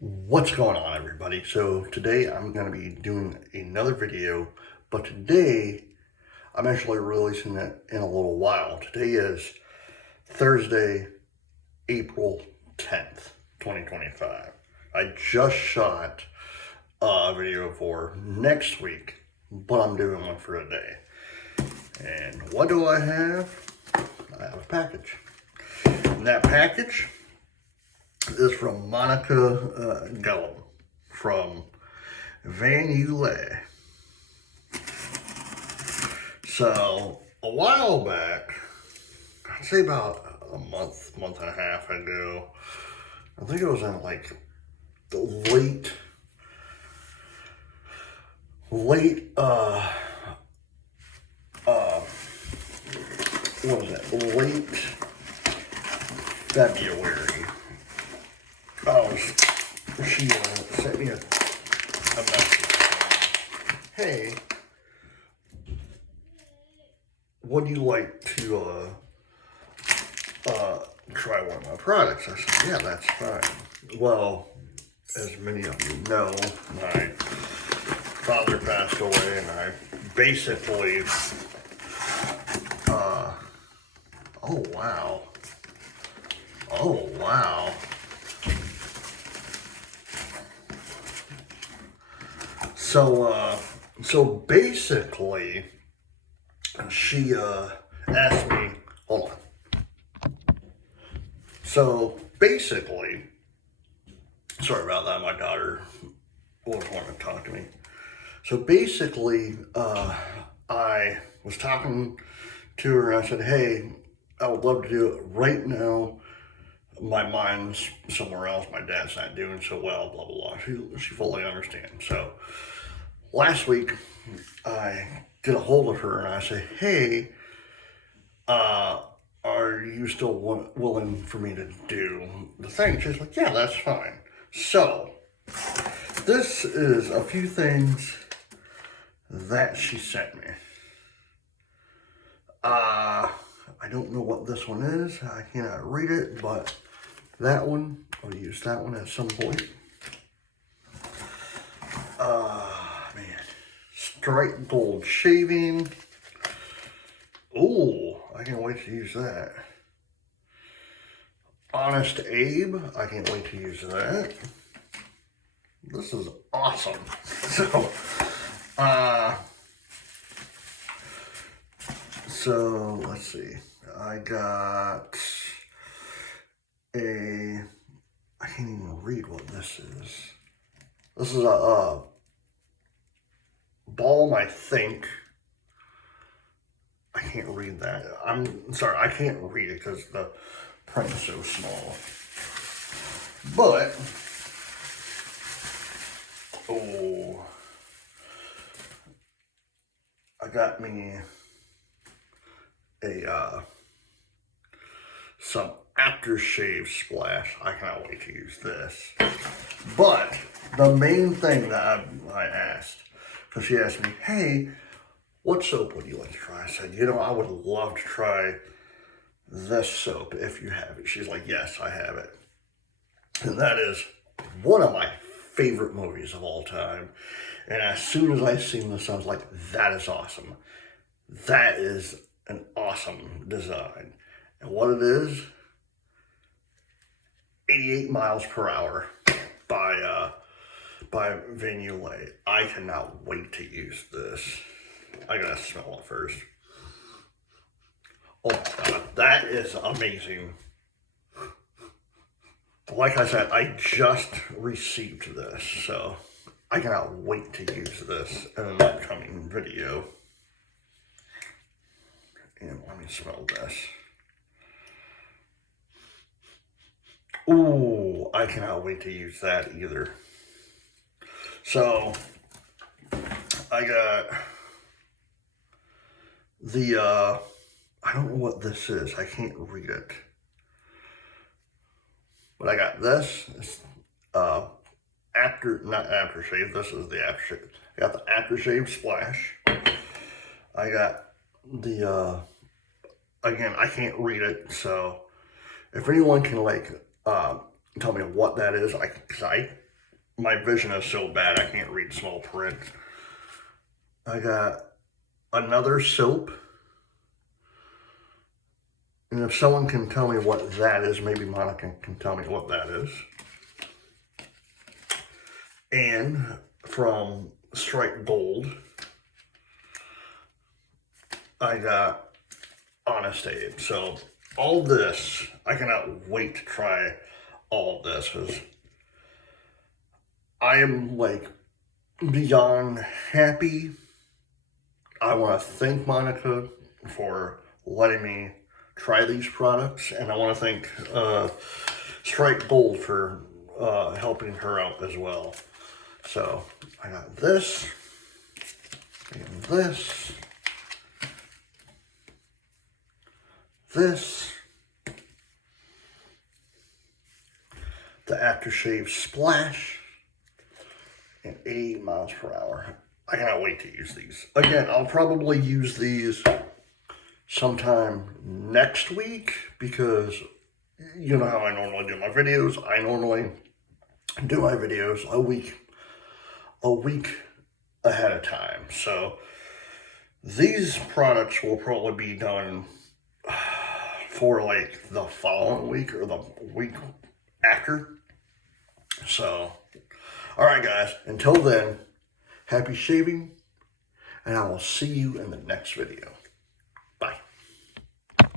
What's going on, everybody? So today I'm going to be doing another video, but today I'm actually releasing it in a little while. Today is Thursday, April 10th, 2025. I just shot a video for next week, but I'm doing one for today. And what do I have? I have a package. And that package is from Monica Gellum from Van Yulay. So a while back, I'd say about a month and a half ago, I think it was in like the late what was it? Late February. She sent me a message saying, hey, would you like to try one of my products? I said, yeah, that's fine. Well, as many of you know, my father passed away, and I basically, oh wow. So basically, she asked me, hold on. So basically, sorry about that, my daughter was wanting to talk to me. So basically, I was talking to her and I said, hey, I would love to do it right now. My mind's somewhere else. My dad's not doing so well, blah, blah, blah. She fully understands. So last week, I get a hold of her and I say, hey, are you still willing for me to do the thing? She's like, yeah, that's fine. So this is a few things that she sent me. I don't know what this one is. I cannot read it, but that one, I'll use that one at some point. Man. Straight gold shaving. Ooh, I can't wait to use that. Honest Abe, I can't wait to use that. This is awesome. So let's see. I got I can't even read what this is. This is a balm, I think. I can't read that. I'm sorry, I can't read it because the print is so small. But, I got me some aftershave splash. I cannot wait to use this. But the main thing that I asked, because she asked me, hey, what soap would you like to try? I said, I would love to try this soap if you have it. She's like, yes, I have it. And that is one of my favorite movies of all time. And as soon as I seen this, I was like, that is awesome. That is an awesome design. And what it is, 88 miles per hour by Van Yulay. I cannot wait to use this. I gotta smell it first. Oh my God, that is amazing. Like I said, I just received this, so I cannot wait to use this in an upcoming video. And let me smell this. Ooh, I cannot wait to use that either. So, I got the, I don't know what this is. I can't read it. But I got this. It's, not aftershave. This is the aftershave. I got the aftershave splash. I got the, again, I can't read it. So if anyone can tell me what that is, because I my vision is so bad I can't read small print. I got another soap. And if someone can tell me what that is, maybe Monica can tell me what that is. And from Strike Gold, I got Honest Abe. So all this, I cannot wait to try all of this, because I am like beyond happy. I want to thank Monica for letting me try these products, and I want to thank Strike Gold for helping her out as well. So I got this and this, the Aftershave Splash, and 80 miles per hour. I cannot wait to use these. Again, I'll probably use these sometime next week, because you know how I normally do my videos. I normally do my videos a week ahead of time. So these products will probably be done for like the following week or the week after. So, all right, guys, until then, happy shaving, and I will see you in the next video.